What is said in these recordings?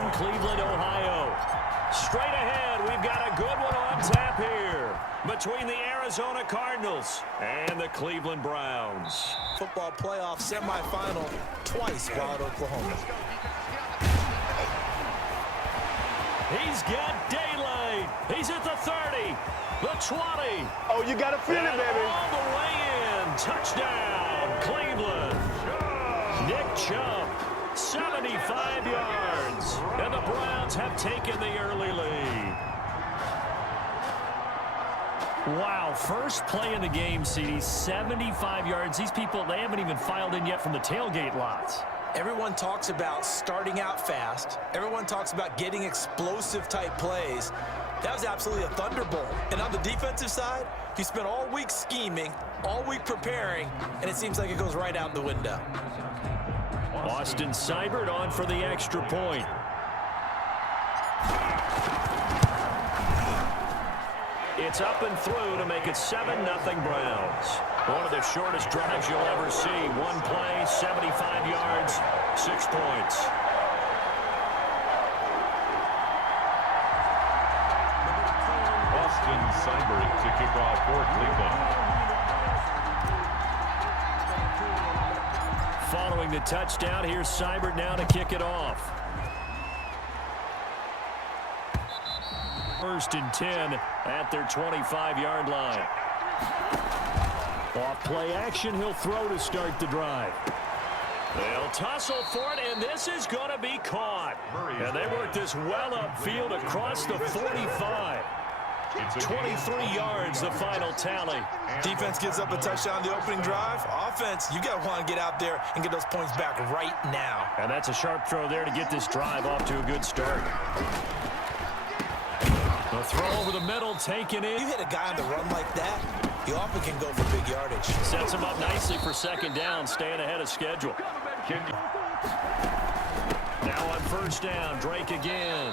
in Cleveland, Ohio. Straight ahead, we've got a good one on tap here between the Arizona Cardinals and the Cleveland Browns. Football playoff semifinal twice while at Oklahoma. He's got daylight. He's at the 30, the 20. Oh, you got to feel it, baby. All the way in. Touchdown, Cleveland. Nick Chubb, 75 yards. And the Browns have taken the early lead. Wow, first play in the game, CD, 75 yards. These people, they haven't even filed in yet from the tailgate lots. Everyone talks about starting out fast. Everyone talks about getting explosive-type plays. That was absolutely a thunderbolt. And on the defensive side, you spent all week scheming, all week preparing, and it seems like it goes right out the window. Austin Seibert on for the extra point. It's up and through to make it 7-0 Browns. One of the shortest drives you'll ever see. One play, 75 yards, 6 points. Austin Seibert to kick off for Cleveland. Following the touchdown, here's Seibert now to kick it off. First and 10 at their 25-yard line. Off play action, he'll throw to start the drive. They'll tussle for it, and this is going to be caught. And they work this well upfield across the 45. 23 yards, the final tally. Defense gives up a touchdown the opening drive. Offense, you got to want to get out there and get those points back right now. And that's a sharp throw there to get this drive off to a good start. The throw over the middle, taken in. You hit a guy on the run like that, you often can go for big yardage. Sets him up nicely for second down, staying ahead of schedule. Now on first down, Drake again.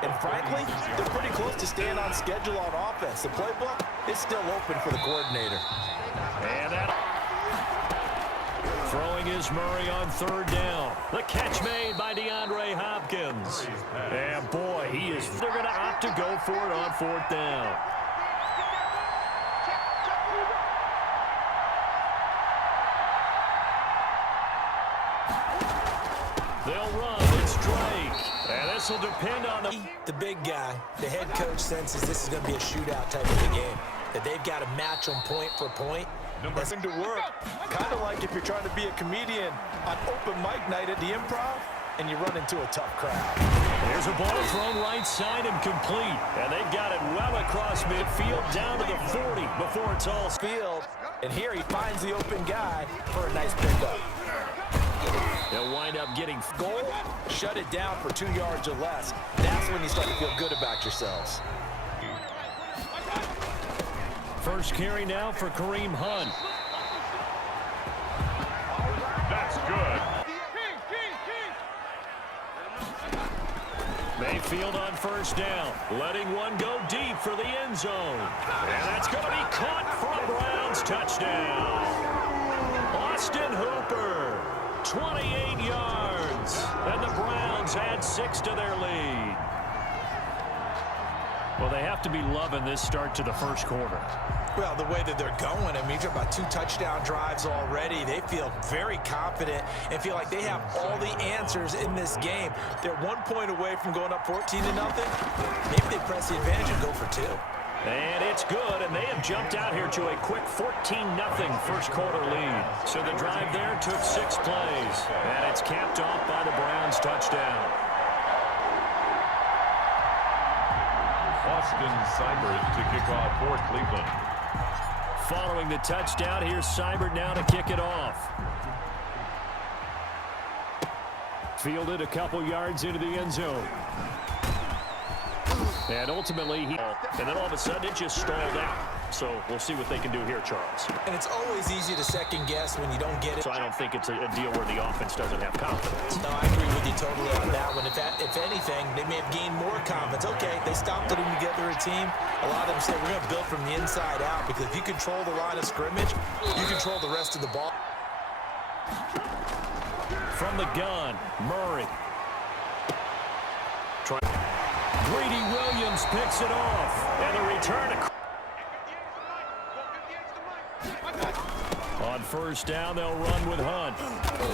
And frankly, they're pretty close to staying on schedule on offense. The playbook is still open for the coordinator. And that throwing is Murray on third down. The catch made by DeAndre Hopkins. And boy, they're going to opt to go for it on fourth down. They'll run. It's Drake. And this will depend on the big guy. The head coach senses this is going to be a shootout type of a game. That they've got to match them point for point. That's to work. Kind of like if you're trying to be a comedian on open mic night at the Improv and you run into a tough crowd. There's a ball thrown right side and complete. And they've got it well across midfield down to the 40 before it's all field. And here he finds the open guy for a nice pickup. They'll wind up getting goal, shut it down for 2 yards or less. That's when you start to feel good about yourselves. First carry now for Kareem Hunt. That's good. Mayfield on first down, letting one go deep for the end zone. And that's going to be caught for a Browns touchdown. Austin Hooper, 28 yards. And the Browns add 6 to their lead. Well, they have to be loving this start to the first quarter. Well, the way that they're going, I mean, you're about 2 touchdown drives already. They feel very confident and feel like they have all the answers in this game. They're 1 point away from going up 14-0. Maybe they press the advantage and go for 2. And it's good, and they have jumped out here to a quick 14-0 first quarter lead. So the drive there took 6 plays, and it's capped off by the Browns touchdown. Austin Seibert to kick off for Cleveland. Following the touchdown, here's Seibert now to kick it off. Fielded a couple yards into the end zone. And ultimately, and then all of a sudden, it just stalled out. So we'll see what they can do here, Charles. And it's always easy to second guess when you don't get it. So I don't think it's a deal where the offense doesn't have confidence. No, I agree with you totally on that one. If anything, they may have gained more confidence. Okay, they stopped putting together a team. A lot of them say we're going to build from the inside out because if you control the line of scrimmage, you control the rest of the ball. From the gun, Murray. Greedy Williams picks it off. And the return. On first down, they'll run with Hunt.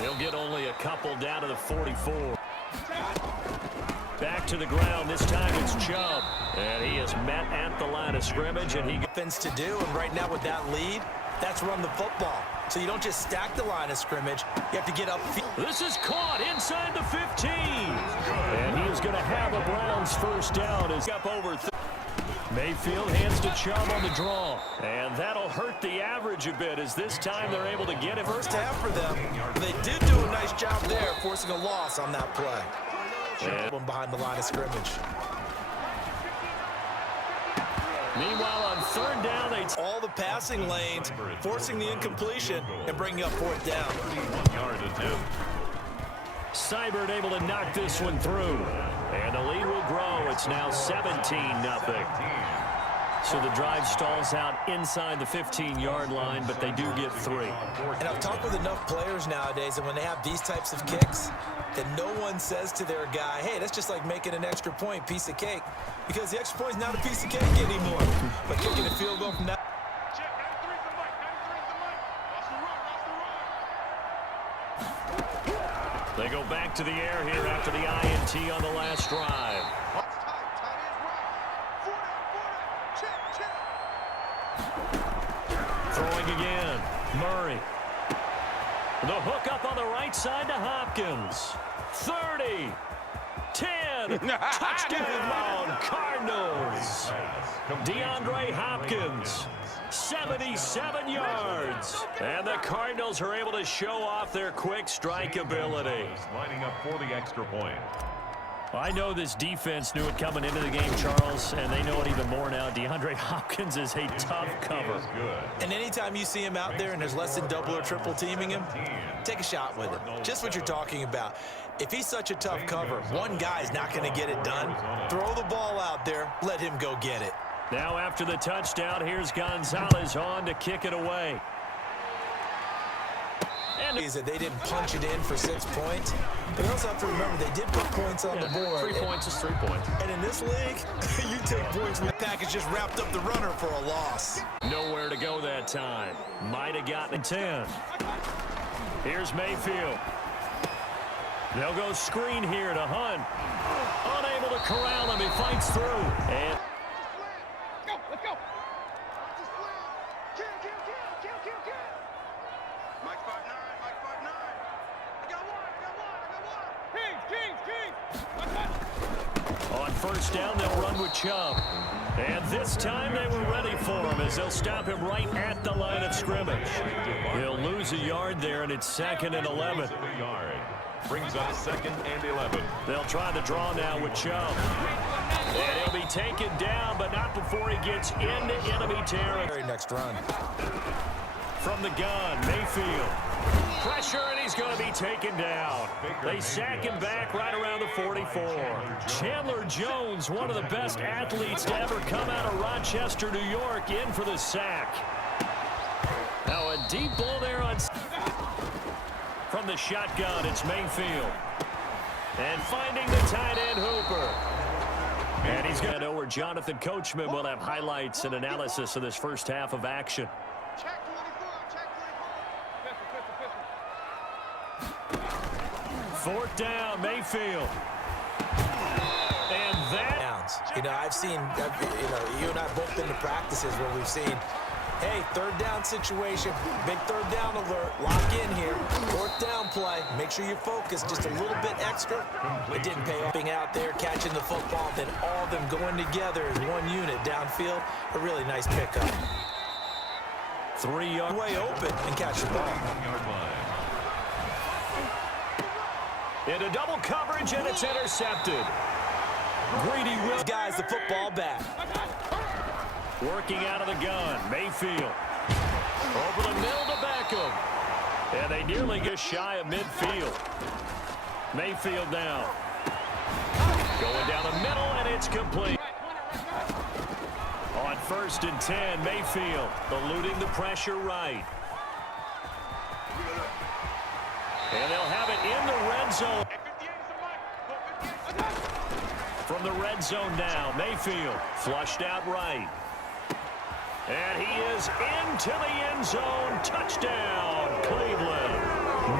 He'll get only a couple down to the 44. Back to the ground. This time it's Chubb. And he is met at the line of scrimmage. And he Things to do, and right now with that lead, that's run the football. So you don't just stack the line of scrimmage. You have to get up. This is caught inside the 15. And he is going to have a Browns first down. Is up over. Mayfield hands to Chubb on the draw. And that'll hurt the average a bit as this time they're able to get it. First half for them. They did do a nice job there, forcing a loss on that play. One behind the line of scrimmage. Meanwhile, on third down, they all the passing lanes, forcing the incompletion and bringing up fourth down. 1-yard attempt. Seibert able to knock this one through. And the lead will grow. It's now 17-0. So the drive stalls out inside the 15-yard line, but they do get 3. And I've talked with enough players nowadays, and when they have these types of kicks, that no one says to their guy, hey, that's just like making an extra point, piece of cake. Because the extra point is not a piece of cake anymore. But kicking a field goal from that. They go back to the air here after the INT on the last drive. Throwing again. Murray. The hook up on the right side to Hopkins. 30. 10. Touchdown, Cardinals. DeAndre Hopkins. 77 yards. And the Cardinals are able to show off their quick strike ability. Lining up for the extra point. I know this defense knew it coming into the game, Charles, and they know it even more now. DeAndre Hopkins is a tough cover. And anytime you see him out there and there's less than double or triple teaming him, take a shot with him. Just what you're talking about. If he's such a tough cover, one guy's not going to get it done. Throw the ball out there. Let him go get it. Now after the touchdown, here's Gonzalez on to kick it away. And is that they didn't punch it in for 6 points. But you also have to remember they did put points on the board. 3 points is 3 points. And in this league, you take points when the package just wrapped up the runner for a loss. Nowhere to go that time. Might have gotten 10. Here's Mayfield. They'll go screen here to Hunt. Unable to corral him. He fights through. And Let's go. Mike 5'9", Mike 5'9". I got one. on first down, they'll run with Chubb. And this time they were ready for him as they'll stop him right at the line of scrimmage. He'll lose a yard there, and it's 2nd and 11. Brings up 2nd and 11. They'll try the draw now with Chubb. And he'll be taken down, but not before he gets into enemy territory. Next run. From the gun, Mayfield. Pressure, and he's going to be taken down. They sack him back right around the 44. Chandler Jones, one of the best athletes to ever come out of Rochester, New York, in for the sack. Now a deep ball there on... From the shotgun, it's Mayfield. And finding the tight end, Hooper. And he's going to know where Jonathan Coachman will have highlights and analysis of this first half of action. Check 24, check 24. 4th down, Mayfield. And that... You know, I've seen, you and I both been to practices where we've seen, hey, 3rd down situation, big 3rd down alert, lock in here, 4th down play, make sure you focus just a little bit extra. It didn't pay off. Being out there, catching the football, then all of them going together as one unit downfield, a really nice pickup. 3 yards. Way open and catch the ball. Into double coverage, and it's intercepted. Greedy will... Guys, the football back. Working out of the gun, Mayfield. Over the middle to Beckham. And they nearly get shy of midfield. Mayfield now. Going down the middle, and it's complete. On 1st and 10, Mayfield eluding the pressure right. And they'll have it in the red zone. From the red zone now. Mayfield flushed out right. And he is into the end zone. Touchdown, Cleveland.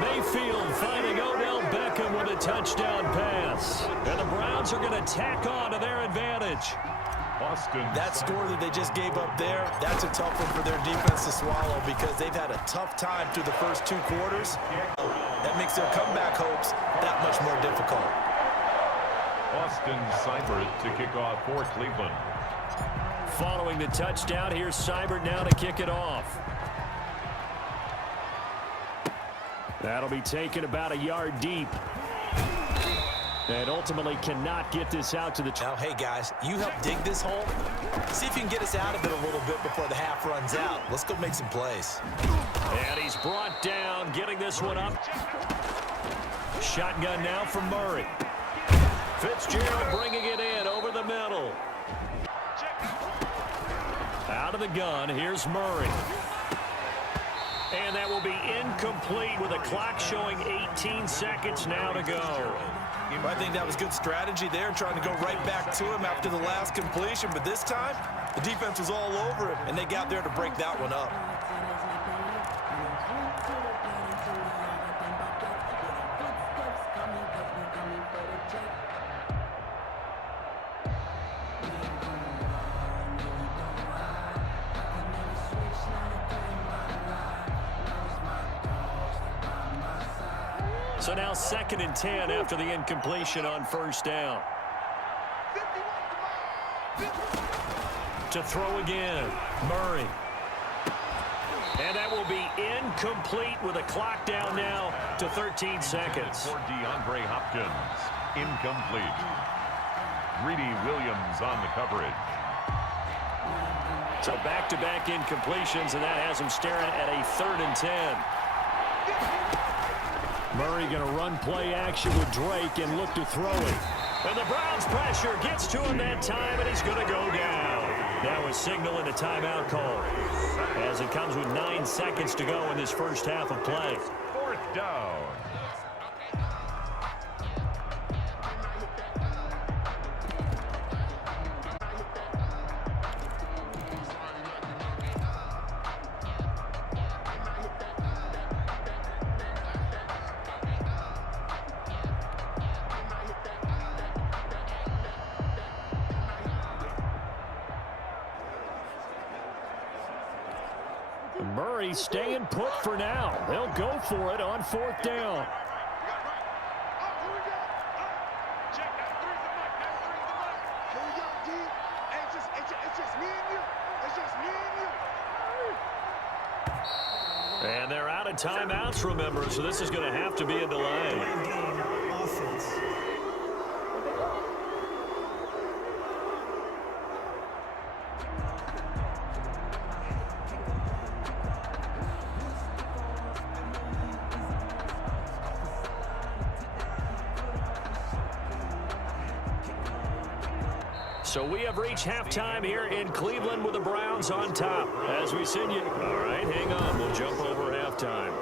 Mayfield finding Odell Beckham with a touchdown pass. And the Browns are going to tack on to their advantage. That score that they just gave up there, that's a tough one for their defense to swallow because they've had a tough time through the first 2 quarters. That makes their comeback hopes that much more difficult. Austin Seibert to kick off for Cleveland. Following the touchdown, here's Seibert now to kick it off. That'll be taken about a yard deep. And ultimately cannot get this out to the... Now, hey, guys, you help dig this hole. See if you can get us out of it a little bit before the half runs out. Let's go make some plays. And he's brought down, getting this one up. Shotgun now from Murray. Fitzgerald bringing it in over the middle. Out of the gun, here's Murray. And that will be incomplete with a clock showing 18 seconds now to go. I think that was good strategy there, trying to go right back to him after the last completion. But this time, the defense was all over him, and they got there to break that one up. So now 2nd and 10 after the incompletion on first down. To throw again, Murray. And that will be incomplete with a clock down now to 13 seconds. For DeAndre Hopkins, incomplete. Greedy Williams on the coverage. So back-to-back incompletions, and that has him staring at a 3rd and 10. Murray going to run play action with Drake and look to throw it. And the Browns pressure gets to him that time, and he's going to go down. That was signaling a timeout call as it comes with 9 seconds to go in this first half of play. 4th down. Murray staying put for now. They'll go for it on 4th down. And they're out of timeouts, remember, so this is going to have to be a delay. So we have reached halftime here in Cleveland with the Browns on top. As we send you... All right, hang on. We'll jump over halftime.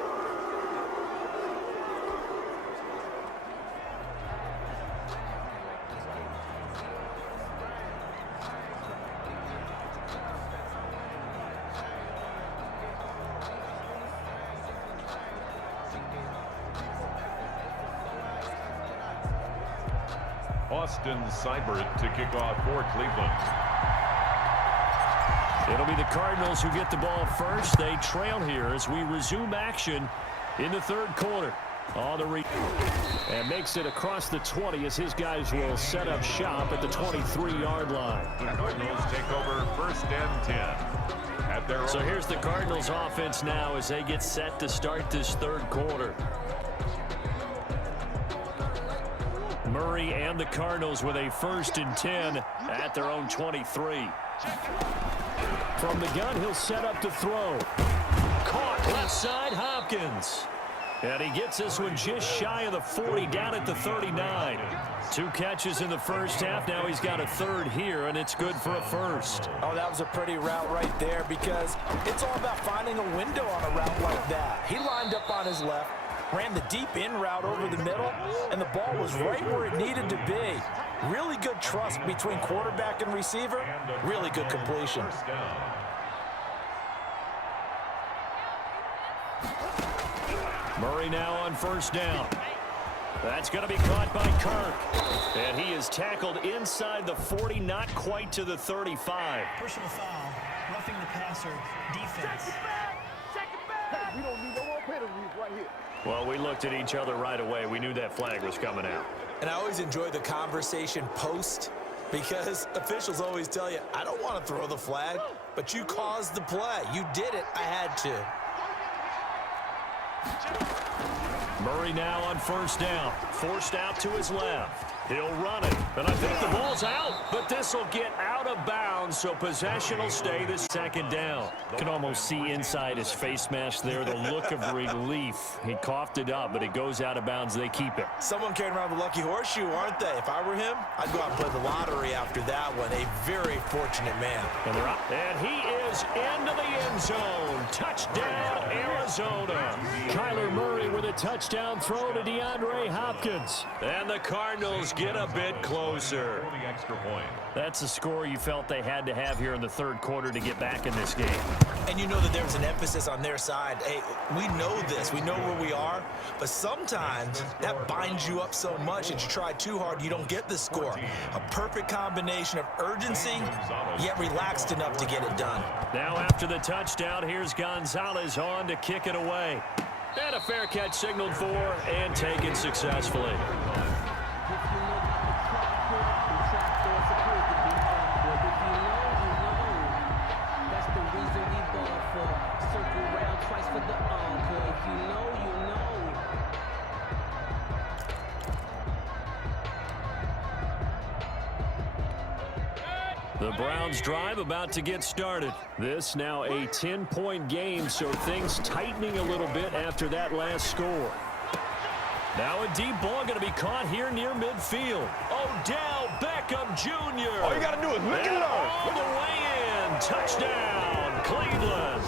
Austin Seibert to kick off for Cleveland. It'll be the Cardinals who get the ball first. They trail here as we resume action in the 3rd quarter. And makes it across the 20 as his guys will set up shop at the 23-yard line. The Cardinals take over 1st and 10. At their So here's the Cardinals offense now as they get set to start this 3rd quarter. Murray and the Cardinals with a 1st and 10 at their own 23. From the gun, he'll set up to throw. Caught left side, Hopkins. And he gets this one just shy of the 40, down at the 39. 2 catches in the first half. Now he's got a 3rd here, and it's good for a 1st. Oh, that was a pretty route right there because it's all about finding a window on a route like that. He lined up on his left, ran the deep in route over the middle, and the ball was right where it needed to be. Really good trust between quarterback and receiver. Really good completion. First down. Murray now on first down. That's going to be caught by Kirk. And he is tackled inside the 40, not quite to the 35. Personal foul, roughing the passer, defense. We don't need no more penalties right here. Well, we looked at each other right away. We knew that flag was coming out. And I always enjoy the conversation post because officials always tell you, I don't want to throw the flag, but you caused the play. You did it. I had to. Murray now on first down. Forced out to his left. He'll run it. And I think the ball's out, but this will get out of bounds, so possession will stay this second down. Can almost see inside his face mask there the look of relief. He coughed it up, but it goes out of bounds. They keep it. Someone carrying around the lucky horseshoe, aren't they? If I were him, I'd go out and play the lottery after that one. A very fortunate man. And they're up. And he is into the end zone. Touchdown, Arizona. Kyler Murray with a touchdown throw to DeAndre Hopkins. And the Cardinals get a bit closer. For the extra point. That's a score you felt they had to have here in the third quarter to get back in this game. And you know that there's an emphasis on their side. Hey, we know this. We know where we are. But sometimes that binds you up so much that you try too hard, you don't get the score. A perfect combination of urgency, yet relaxed enough to get it done. Now after the touchdown, here's Gonzalez on to kick it away. And a fair catch signaled for and taken successfully. The Browns drive about to get started. This now a 10-point game, so things tightening a little bit after that last score. Now a deep ball going to be caught here near midfield. Odell Beckham Jr. All you got to do is look at it all the way in. Touchdown, Cleveland.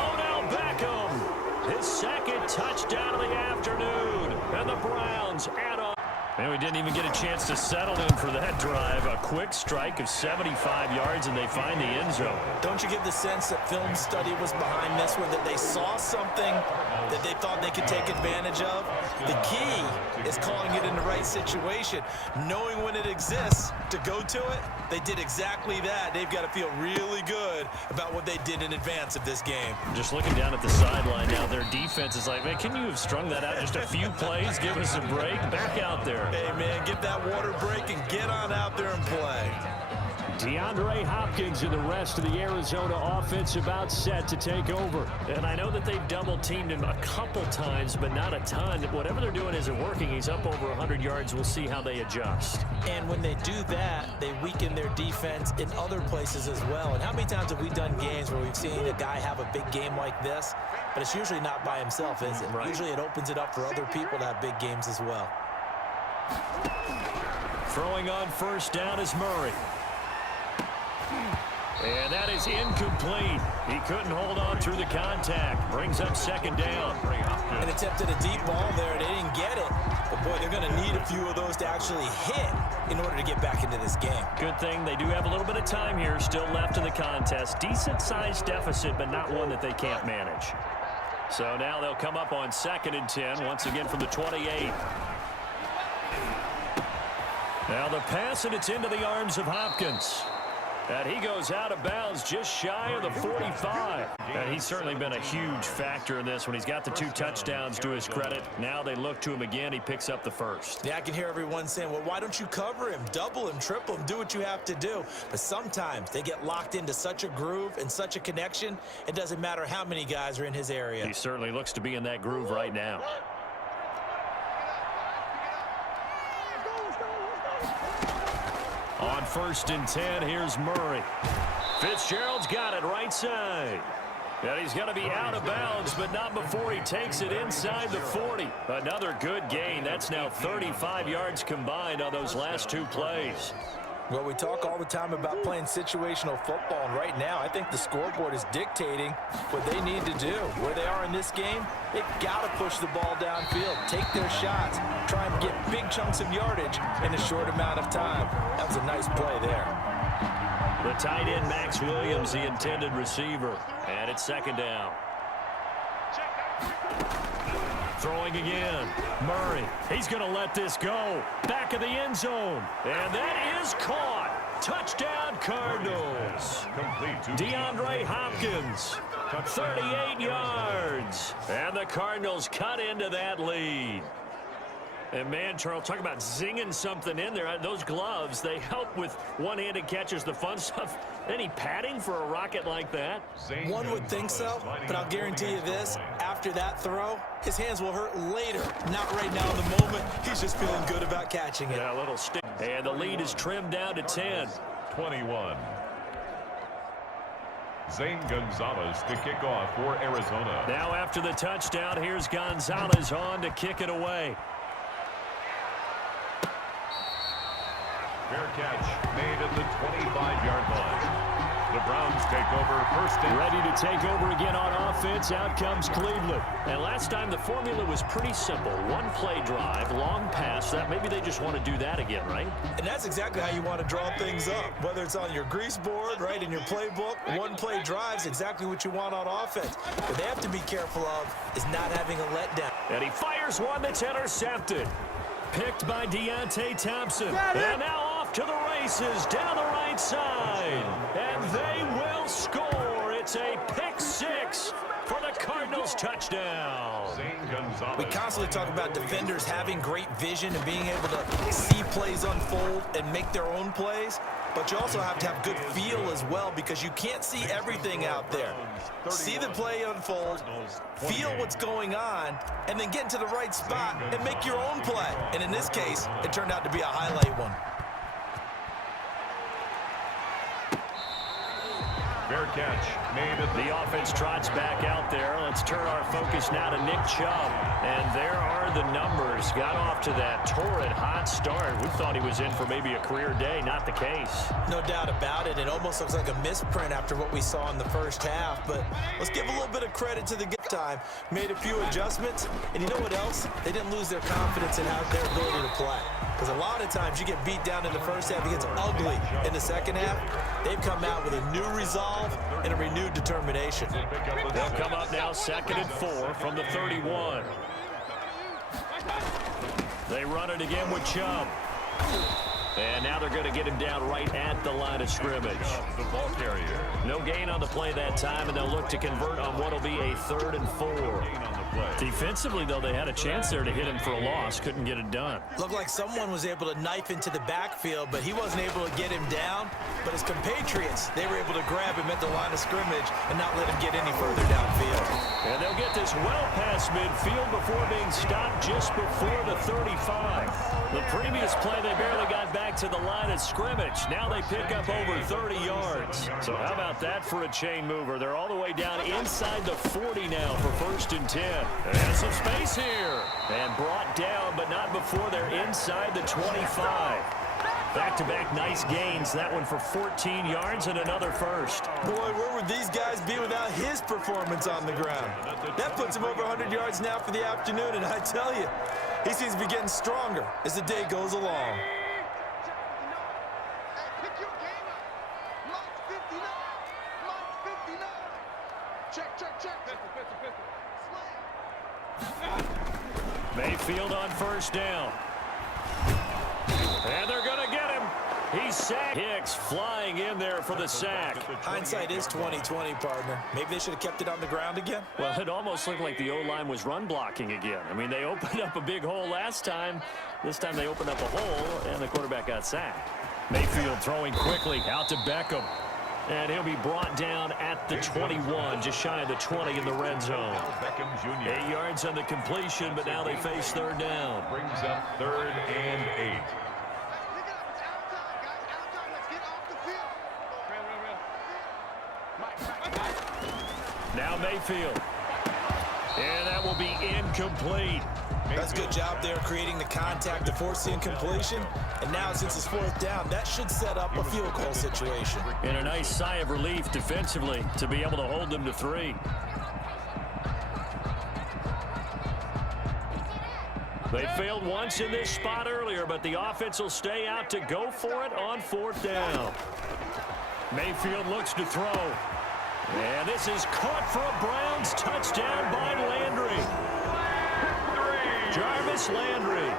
Odell Beckham, his second touchdown of the afternoon. And the Browns add on. And we didn't even get a chance to settle in for that drive. A quick strike of 75 yards, and they find the end zone. Don't you get the sense that film study was behind this one, that they saw something that they thought they could take advantage of? The key is calling it in the right situation, knowing when it exists to go to it. They did exactly that. They've got to feel really good about what they did in advance of this game. Just looking down at the sideline now, their defense is like, man, can you have strung that out just a few plays? Give us a break. Back out there. Hey, man, get that water break and get on out there and play. DeAndre Hopkins and the rest of the Arizona offense about set to take over. And I know that they've double-teamed him a couple times, but not a ton. Whatever they're doing isn't working. He's up over 100 yards. We'll see how they adjust. And when they do that, they weaken their defense in other places as well. And how many times have we done games where we've seen a guy have a big game like this, but it's usually not by himself, is it? Right. Usually it opens it up for other people to have big games as well. Throwing on first down is Murray. And that is incomplete. He couldn't hold on through the contact. Brings up second down. And attempted a deep ball there. They didn't get it. But, boy, they're going to need a few of those to actually hit in order to get back into this game. Good thing they do have a little bit of time here still left in the contest. Decent-sized deficit, but not one that they can't manage. So now they'll come up on 2nd and 10, once again from the 28. Now the pass, and it's into the arms of Hopkins. And he goes out of bounds just shy of the 45. And he's certainly been a huge factor in this when he's got the 2 touchdowns to his credit. Now they look to him again. He picks up the first. Yeah, I can hear everyone saying, well, why don't you cover him, double him, triple him, do what you have to do. But sometimes they get locked into such a groove and such a connection, it doesn't matter how many guys are in his area. He certainly looks to be in that groove right now. On 1st and 10, here's Murray. Fitzgerald's got it right side. And he's going to be out of bounds, but not before he takes it inside the 40. Another good gain. That's now 35 yards combined on those last 2 plays. Well, we talk all the time about playing situational football, and right now I think the scoreboard is dictating what they need to do. Where they are in this game, they've got to push the ball downfield, take their shots, try and get big chunks of yardage in a short amount of time. That was a nice play there. The tight end, Max Williams, the intended receiver. And it's second down. Throwing again. Murray. He's going to let this go. Back of the end zone. And that is caught. Touchdown, Cardinals. Complete to DeAndre Hopkins. 38 yards. And the Cardinals cut into that lead. And, man, Charles, talk about zinging something in there. Those gloves, they help with one-handed catches, the fun stuff. Any padding for a rocket like that? One would think so, but I'll guarantee you this. After that throw, his hands will hurt later. Not right now in the moment. He's just feeling good about catching it. Yeah, a little stick. And the lead is trimmed down to 10. 21. Zane Gonzalez to kick off for Arizona. Now after the touchdown, here's Gonzalez on to kick it away. Fair catch made at the 25-yard line. The Browns take over first down. Ready to take over again on offense. Out comes Cleveland. And last time the formula was pretty simple. One play drive, long pass. That maybe they just want to do that again, right? And that's exactly how you want to draw things up. Whether it's on your grease board, right, in your playbook, one play drive's exactly what you want on offense. What they have to be careful of is not having a letdown. And he fires one that's intercepted. Picked by Deontay Thompson. And now off to the races down the right side. And they will score. It's a pick six for the Cardinals touchdown. Zane Gonzalez. We constantly talk about defenders having great vision and being able to see plays unfold and make their own plays. But you also have to have good feel as well, because you can't see everything out there. See the play unfold, feel what's going on, and then get into the right spot and make your own play. And in this case, it turned out to be a highlight one. Fair catch made at The offense trots back out there. Let's turn our focus now to Nick Chubb. And there are the numbers. Got off to that torrid hot start. We thought he was in for maybe a career day. Not the case. No doubt about it. It almost looks like a misprint after what we saw in the first half. But let's give a little bit of credit to the good time. Made a few adjustments. And you know what else? They didn't lose their confidence in their ability to play. Because a lot of times you get beat down in the first half. It gets ugly in the second half. They've come out with a new resolve and a renewed determination. They'll come up now 2nd and 4 from the 31. They run it again with Chubb. And now they're going to get him down right at the line of scrimmage. the ball carrier. No gain on the play that time, and they'll look to convert on what will be a 3rd and 4. Gain on the play. Defensively, though, they had a chance there to hit him for a loss. Couldn't get it done. Looked like someone was able to knife into the backfield, but he wasn't able to get him down. But his compatriots, they were able to grab him at the line of scrimmage and not let him get any further downfield. And they'll get this well past midfield before being stopped just before the 35. The previous play, they barely got back to the line of scrimmage. Now they pick up over 30 yards. So how about that for a chain mover? They're all the way down inside the 40 now for 1st and 10. And some space here. And brought down, but not before they're inside the 25. Back-to-back nice gains. That one for 14 yards and another first. Boy, where would these guys be without his performance on the ground? That puts him over 100 yards now for the afternoon, and I tell you, he seems to be getting stronger as the day goes along. Pick your game up. Mark 59. Mark 59. Check, check, check. Mayfield on 1st down. And they're going to get him. He's sacked. Hicks flying in there for the sack. Hindsight is 20/20, partner. Maybe they should have kept it on the ground again. Well, it almost looked like the O-line was run blocking again. I mean, they opened up a big hole last time. This time they opened up a hole, and the quarterback got sacked. Mayfield throwing quickly out to Beckham. And he'll be brought down at the 21, just shy of the 20 in the red zone. Beckham Jr. 8 yards on the completion, but now they face 3rd down. brings up 3rd and 8. Pick it up. It's outside, guys. Outside. Let's get off the field. Now Mayfield. And that will be incomplete. That's a good job there creating the contact to force the incompletion. And now since it's fourth down, that should set up a field goal situation. And a nice sigh of relief defensively to be able to hold them to 3. They failed once in this spot earlier, but the offense will stay out to go for it on fourth down. Mayfield looks to throw. And this is caught for a Browns touchdown by Landry. Jarvis Landry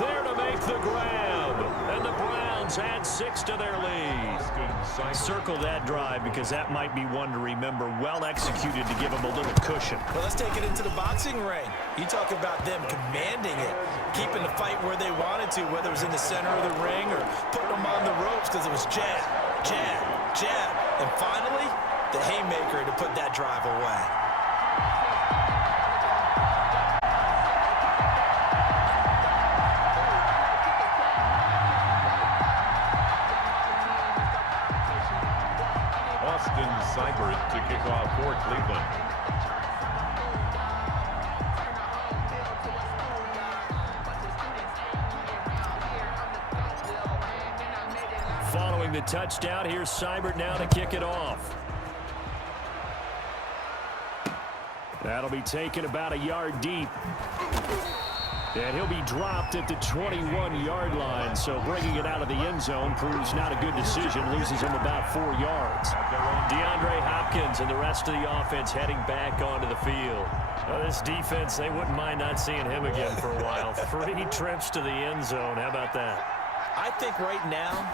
there to make the grab. And the Browns add 6 to their lead. Circle that drive because that might be one to remember. Well executed to give them a little cushion. Well, let's take it into the boxing ring. You talk about them commanding it, keeping the fight where they wanted to, whether it was in the center of the ring or putting them on the ropes because it was jab, jab, jab. And finally, the haymaker to put that drive away. Austin Seibert to kick off for Cleveland. Following the touchdown, here's Seibert now to kick it off. That'll be taken about a yard deep. And he'll be dropped at the 21-yard line, so bringing it out of the end zone proves not a good decision, loses him about 4 yards. DeAndre Hopkins and the rest of the offense heading back onto the field. Well, this defense, they wouldn't mind not seeing him again for a while. 3 trips to the end zone. How about that? I think right now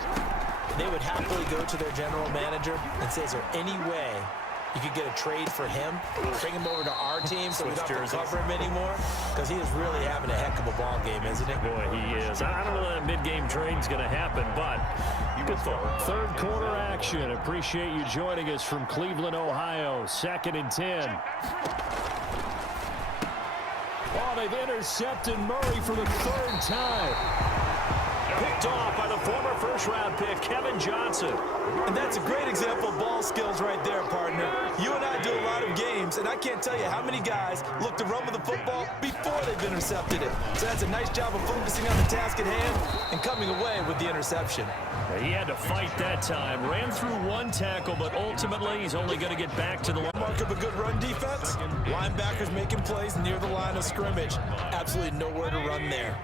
they would happily go to their general manager and say, is there any way you could get a trade for him, bring him over to our team so we don't have to cover him anymore? Because he is really having a heck of a ball game, isn't he? Boy, he is. I don't know that mid-game trade's going to happen, but good third quarter action. Appreciate you joining us from Cleveland, Ohio. 2nd and 10. Oh, they've intercepted Murray for the 3rd time. Picked off by the former first-round pick, Kevin Johnson. And that's a great example of ball skills right there, partner. You and I do a lot of games, and I can't tell you how many guys look to run with the football before they've intercepted it. So that's a nice job of focusing on the task at hand and coming away with the interception. He had to fight that time. Ran through 1 tackle, but ultimately he's only going to get back to the line. Mark of a good run defense. Linebackers making plays near the line of scrimmage. Absolutely nowhere to run there.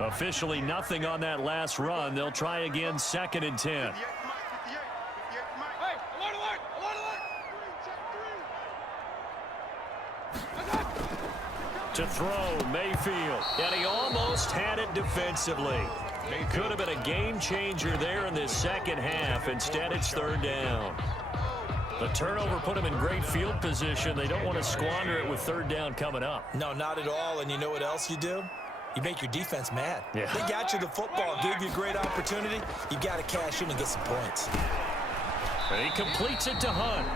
Officially nothing on that last run. They'll try again, 2nd and 10. To throw, Mayfield. And he almost had it defensively. Could have been a game changer there in this second half. Instead, it's 3rd down. The turnover put him in great field position. They don't want to squander it with 3rd down coming up. No, not at all. And you know what else you do? You make your defense mad. Yeah. They got you the football, gave you a great opportunity. You got to cash in and get some points. And he completes it to Hunt.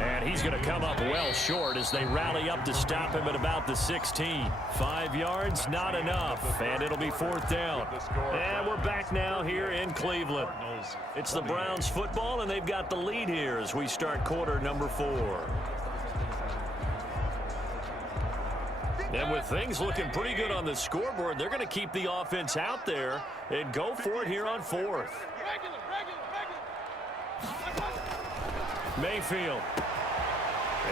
And he's going to come up well short as they rally up to stop him at about the 16. 5 yards, not enough. And it'll be 4th down. And we're back now here in Cleveland. It's the Browns football, and they've got the lead here as we start quarter number 4. And with things looking pretty good on the scoreboard, they're going to keep the offense out there and go for it here on 4th. Mayfield.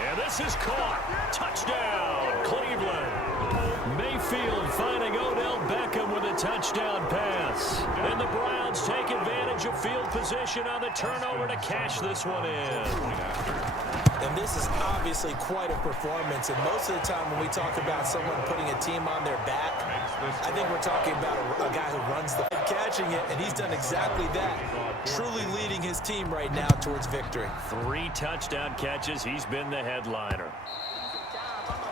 And this is caught. Touchdown, Cleveland. Mayfield finding Odell Beckham with a touchdown pass. And the Browns take advantage of field position on the turnover to cash this one in. And this is obviously quite a performance. And most of the time when we talk about someone putting a team on their back, I think we're talking about a guy who runs the catching it, and he's done exactly that. Truly leading his team right now towards victory. 3 touchdown catches. He's been the headliner.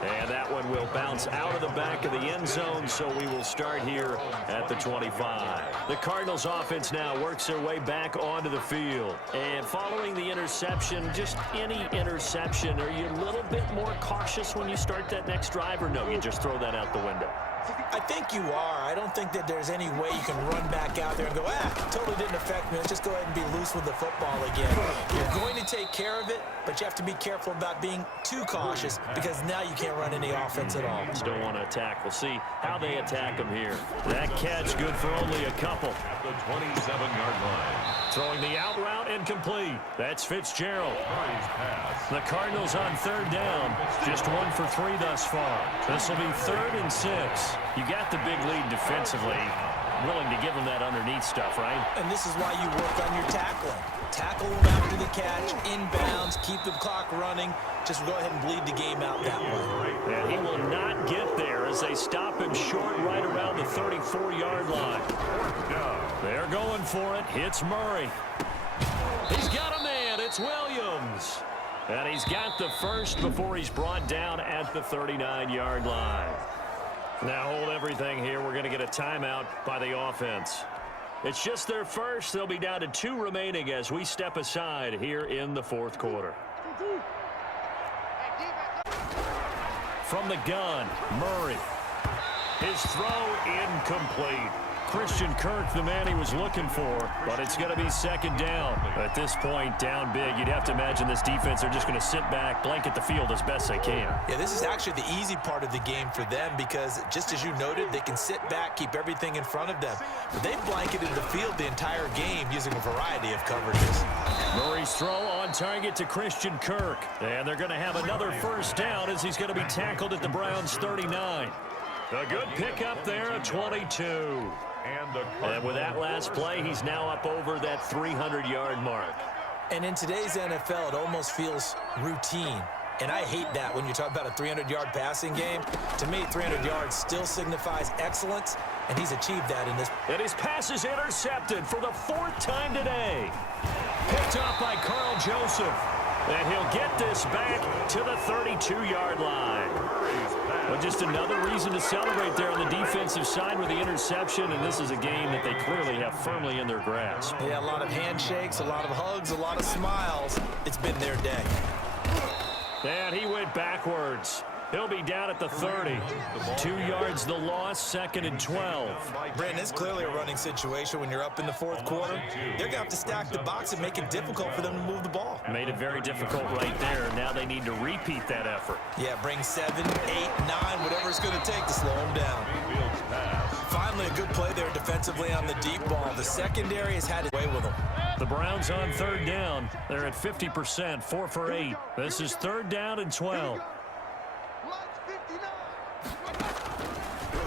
And that one will bounce out of the back of the end zone, so we will start here at the 25. The Cardinals offense now works their way back onto the field. And following the interception, just any interception, are you a little bit more cautious when you start that next drive, or no, you just throw that out the window? I think you are. I don't think that there's any way you can run back out there and go, totally didn't affect me. Let's just go ahead and be loose with the football again. You're going to take care of it, but you have to be careful about being too cautious because now you can't run any offense at all. Just don't want to attack. We'll see how they attack him here. That catch good for only a couple. At the 27-yard line. Throwing the out route incomplete. That's Fitzgerald. Nice pass. The Cardinals on third down. Just 1 for 3 thus far. This will be 3rd and 6. You got the big lead defensively. Willing to give them that underneath stuff, right? And this is why you work on your tackling. Tackle them after the catch, inbounds, keep the clock running. Just go ahead and bleed the game out that way. And he will not get there as they stop him short right around the 34-yard line. They're going for it. It's Murray. He's got a man. It's Williams. And he's got the first before he's brought down at the 39-yard line. Now hold everything here. We're going to get a timeout by the offense. It's just their first. They'll be down to 2 remaining as we step aside here in the 4th quarter. From the gun, Murray. His throw incomplete. Christian Kirk, the man he was looking for, but it's going to be 2nd down. At this point, down big, you'd have to imagine this defense are just going to sit back, blanket the field as best they can. Yeah, this is actually the easy part of the game for them because, just as you noted, they can sit back, keep everything in front of them. But they've blanketed the field the entire game using a variety of coverages. Murray's throw on target to Christian Kirk. And they're going to have another 1st down as he's going to be tackled at the Browns' 39. A good pickup there at 22. And with that last play, he's now up over that 300-yard mark. And in today's NFL, it almost feels routine. And I hate that when you talk about a 300-yard passing game. To me, 300 yards still signifies excellence, and he's achieved that in this. And his pass is intercepted for the 4th time today. Picked up by Carl Joseph. And he'll get this back to the 32-yard line. Well, just another reason to celebrate there on the defensive side with the interception, and this is a game that they clearly have firmly in their grasp. Yeah, a lot of handshakes, a lot of hugs, a lot of smiles. It's been their day. And he went backwards. He'll be down at the 30. 2 yards the loss, 2nd and 12. Brandon, it's clearly a running situation when you're up in the 4th quarter. They're going to have to stack the box and make it difficult for them to move the ball. Made it very difficult right there. Now they need to repeat that effort. Yeah, bring 7, 8, 9, whatever it's going to take to slow them down. Finally, a good play there defensively on the deep ball. The secondary has had it away with them. The Browns on 3rd down. They're at 50%, 4 for 8. This is 3rd down and 12.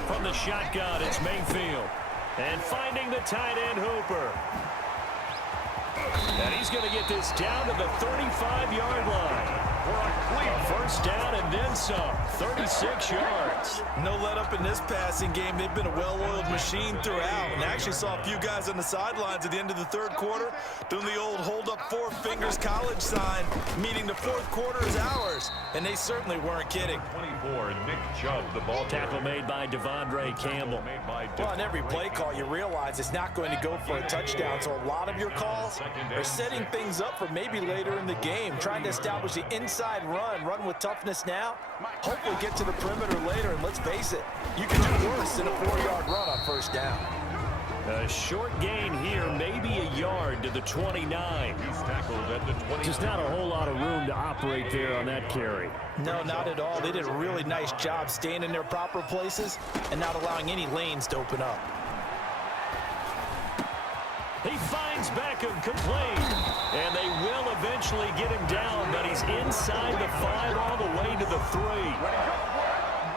From the shotgun, it's Mayfield. And finding the tight end, Hooper. And he's going to get this down to the 35-yard line. For a clean 1st down and then some. 36 yards. No let up in this passing game. They've been a well-oiled machine throughout. And I actually saw a few guys on the sidelines at the end of the 3rd quarter doing the old hold up 4 fingers college sign, meaning the 4th quarter is ours. And they certainly weren't kidding. 24, Nick Chubb, the ball. Tackle made by Devondre Campbell. Well, on every play call, you realize it's not going to go for a touchdown. So a lot of your calls are setting things up for maybe later in the game, trying to establish the inside run with toughness now. Hopefully get to the perimeter later, and let's face it, you can do worse than a 4-yard run on 1st down. A short gain here, maybe a yard to the 29. He's tackled at the 20. Just not a whole lot of room to operate there on that carry. No, not at all. They did a really nice job staying in their proper places and not allowing any lanes to open up. He finds Beckham complete. And they will eventually get him down, but he's inside the 5 all the way to the 3.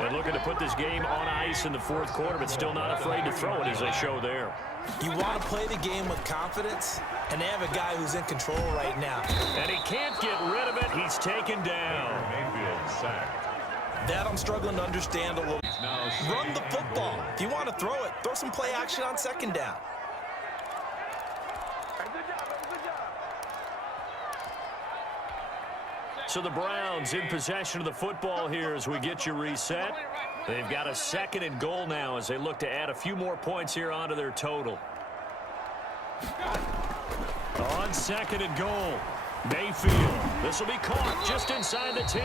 And looking to put this game on ice in the 4th quarter, but still not afraid to throw it as they show there. You want to play the game with confidence, and they have a guy who's in control right now. And he can't get rid of it. He's taken down. Mayfield sacked. That I'm struggling to understand a little. Run the football. If you want to throw it, throw some play action on 2nd down. So the Browns in possession of the football here as we get you reset. They've got a 2nd and goal now as they look to add a few more points here onto their total. On 2nd and goal, Mayfield. This will be caught just inside the 10.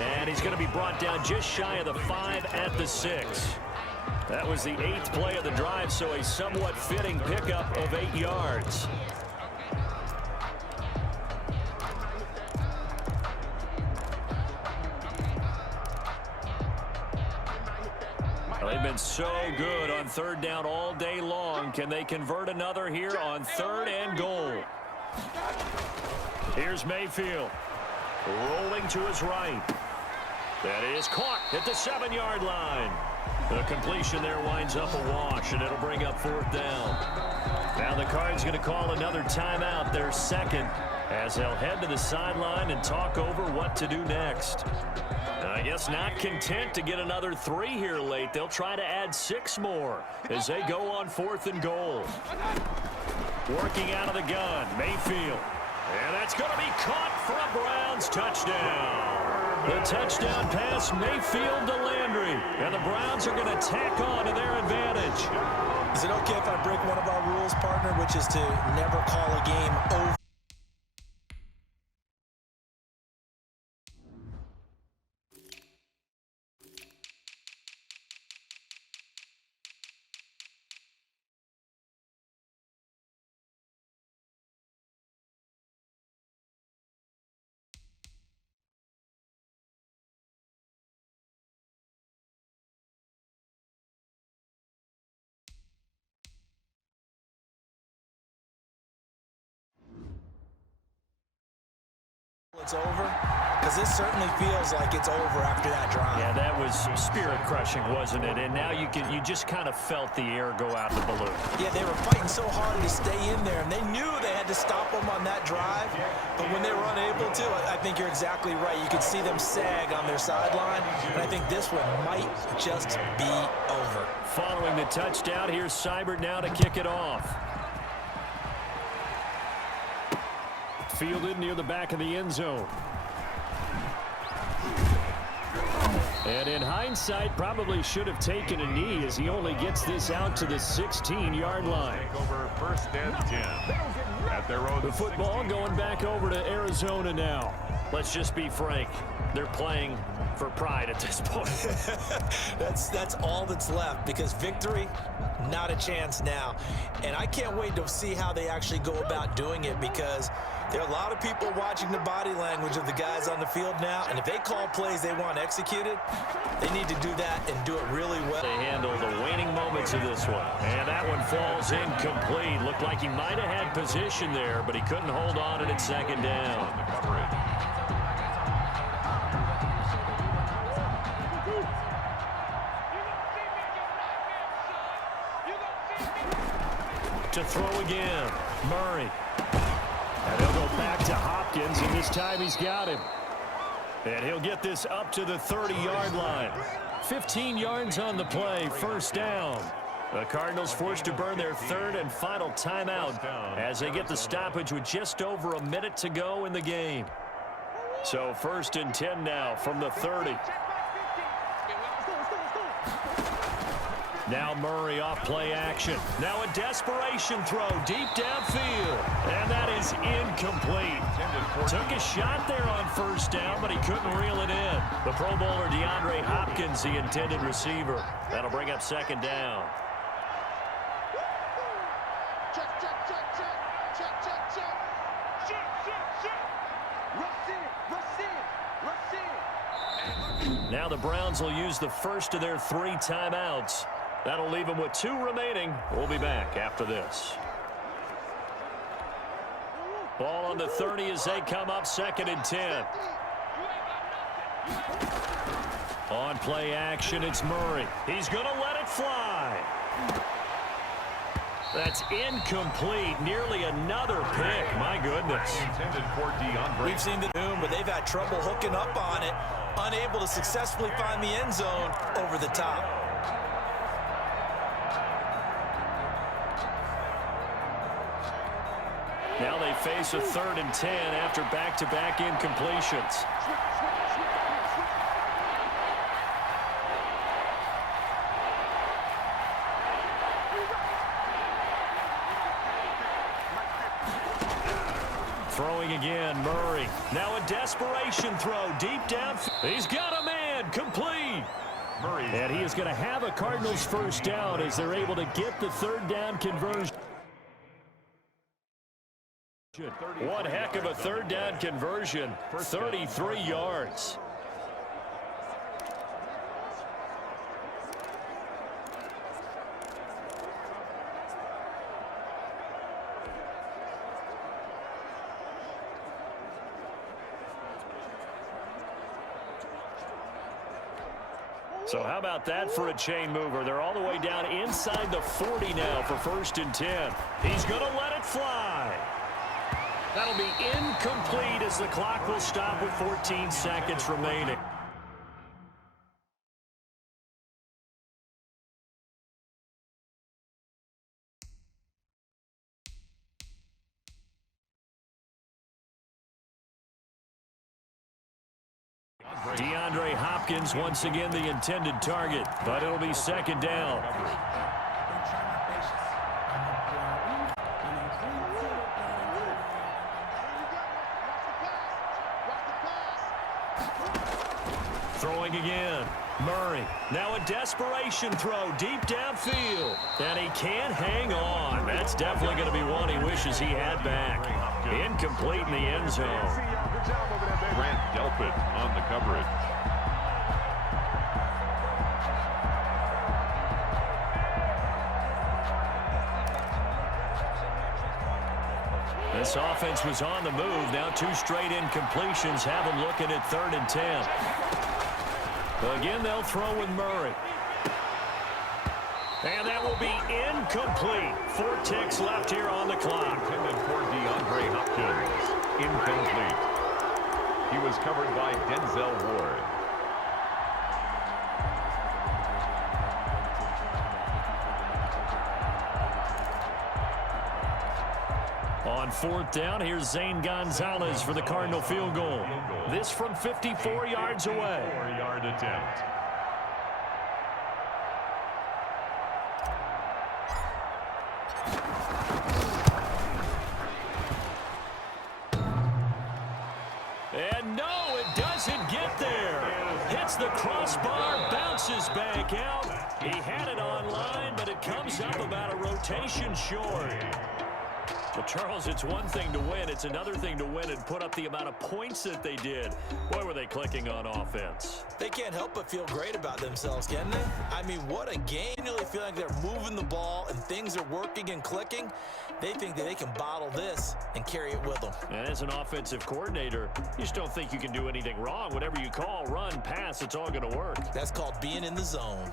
And he's going to be brought down just shy of the 5 at the 6. That was the 8th play of the drive, so a somewhat fitting pickup of 8 yards. Well, they've been so good on 3rd down all day long. Can they convert another here on 3rd and goal? Here's Mayfield. Rolling to his right. That is caught at the 7-yard line. The completion there winds up a wash, and it'll bring up 4th down. Now the Cards going to call another timeout, their 2nd, as they'll head to the sideline and talk over what to do next. I guess not content to get another 3 here late. They'll try to add 6 more as they go on 4th and goal. Working out of the gun, Mayfield. And that's going to be caught for a Browns touchdown. The touchdown pass, Mayfield to Landry. And the Browns are going to tack on to their advantage. Is it okay if I break one of our rules, partner, which is to never call a game over? It's over, because this certainly feels like it's over after that drive. Yeah, that was spirit-crushing, wasn't it? And now you just kind of felt the air go out the balloon. Yeah, they were fighting so hard to stay in there, and they knew they had to stop them on that drive. But when they were unable to, I think you're exactly right. You could see them sag on their sideline, and I think this one might just be over. Following the touchdown, here's Seibert now to kick it off. Fielded near the back of the end zone. And in hindsight, probably should have taken a knee as he only gets this out to the 16-yard line. Over 1st and 10 at their own. The football going back over to Arizona now. Let's just be frank. They're playing for pride at this point. That's all that's left, because victory, not a chance now. And I can't wait to see how they actually go about doing it, because there are a lot of people watching the body language of the guys on the field now, and if they call plays they want executed, they need to do that and do it really well. They handle the waning moments of this one. And that one falls incomplete. Looked like he might have had position there, but he couldn't hold on and it's 2nd down. To throw again, Murray. And he'll go back to Hopkins, and this time he's got him. And he'll get this up to the 30-yard line. 15 yards on the play, 1st down. The Cardinals forced to burn their 3rd and final timeout as they get the stoppage with just over a minute to go in the game. So 1st and 10 now from the 30. Now Murray off play action. Now a desperation throw deep downfield. And that is incomplete. Took a shot there on 1st down, but he couldn't reel it in. The Pro Bowler DeAndre Hopkins, the intended receiver. That'll bring up 2nd down. Check, check, check, check. Check, check, check. Check, check, check. Rush in, rush in, rush in. Now the Browns will use the first of their 3 timeouts. That'll leave them with 2 remaining. We'll be back after this. Ball on the 30 as they come up, 2nd and 10. On play action, it's Murray. He's going to let it fly. That's incomplete. Nearly another pick. My goodness. We've seen the boom, but they've had trouble hooking up on it. Unable to successfully find the end zone over the top. Now they face a 3rd and 10 after back-to-back incompletions. Throwing again, Murray. Now a desperation throw deep down. He's got a man, complete. Murray. And he is going to have a Cardinals first down as they're able to get the third down conversion. One heck of a third down conversion, 33 yards. So how about that for a chain mover? They're all the way down inside the 40 now for 1st and 10. He's going to let it fly. That'll be incomplete as the clock will stop with 14 seconds remaining. DeAndre Hopkins once again the intended target, but it'll be 2nd down. Throwing again. Murray. Now a desperation throw deep downfield. And he can't hang on. That's definitely going to be one he wishes he had back. Incomplete in the end zone. Grant Delpit on the coverage. This offense was on the move. Now 2 straight incompletions have them looking at 3rd and 10. Again, they'll throw with Murray. And that will be incomplete. 4 ticks left here on the clock. Intended for DeAndre Hopkins. Incomplete. He was covered by Denzel Ward. On 4th down, here's Zane Gonzalez for the Cardinal field goal. This from 54 yards away. 4-yard attempt. And no, it doesn't get there. Hits the crossbar, bounces back out. He had it online, but it comes up about a rotation short. Well, Charles, it's one thing to win. It's another thing to win and put up the amount of points that they did. Boy, were they clicking on offense. They can't help but feel great about themselves, can they? I mean, what a game. Really feeling like they're moving the ball and things are working and clicking. They think that they can bottle this and carry it with them. And as an offensive coordinator, you just don't think you can do anything wrong. Whatever you call, run, pass, it's all going to work. That's called being in the zone.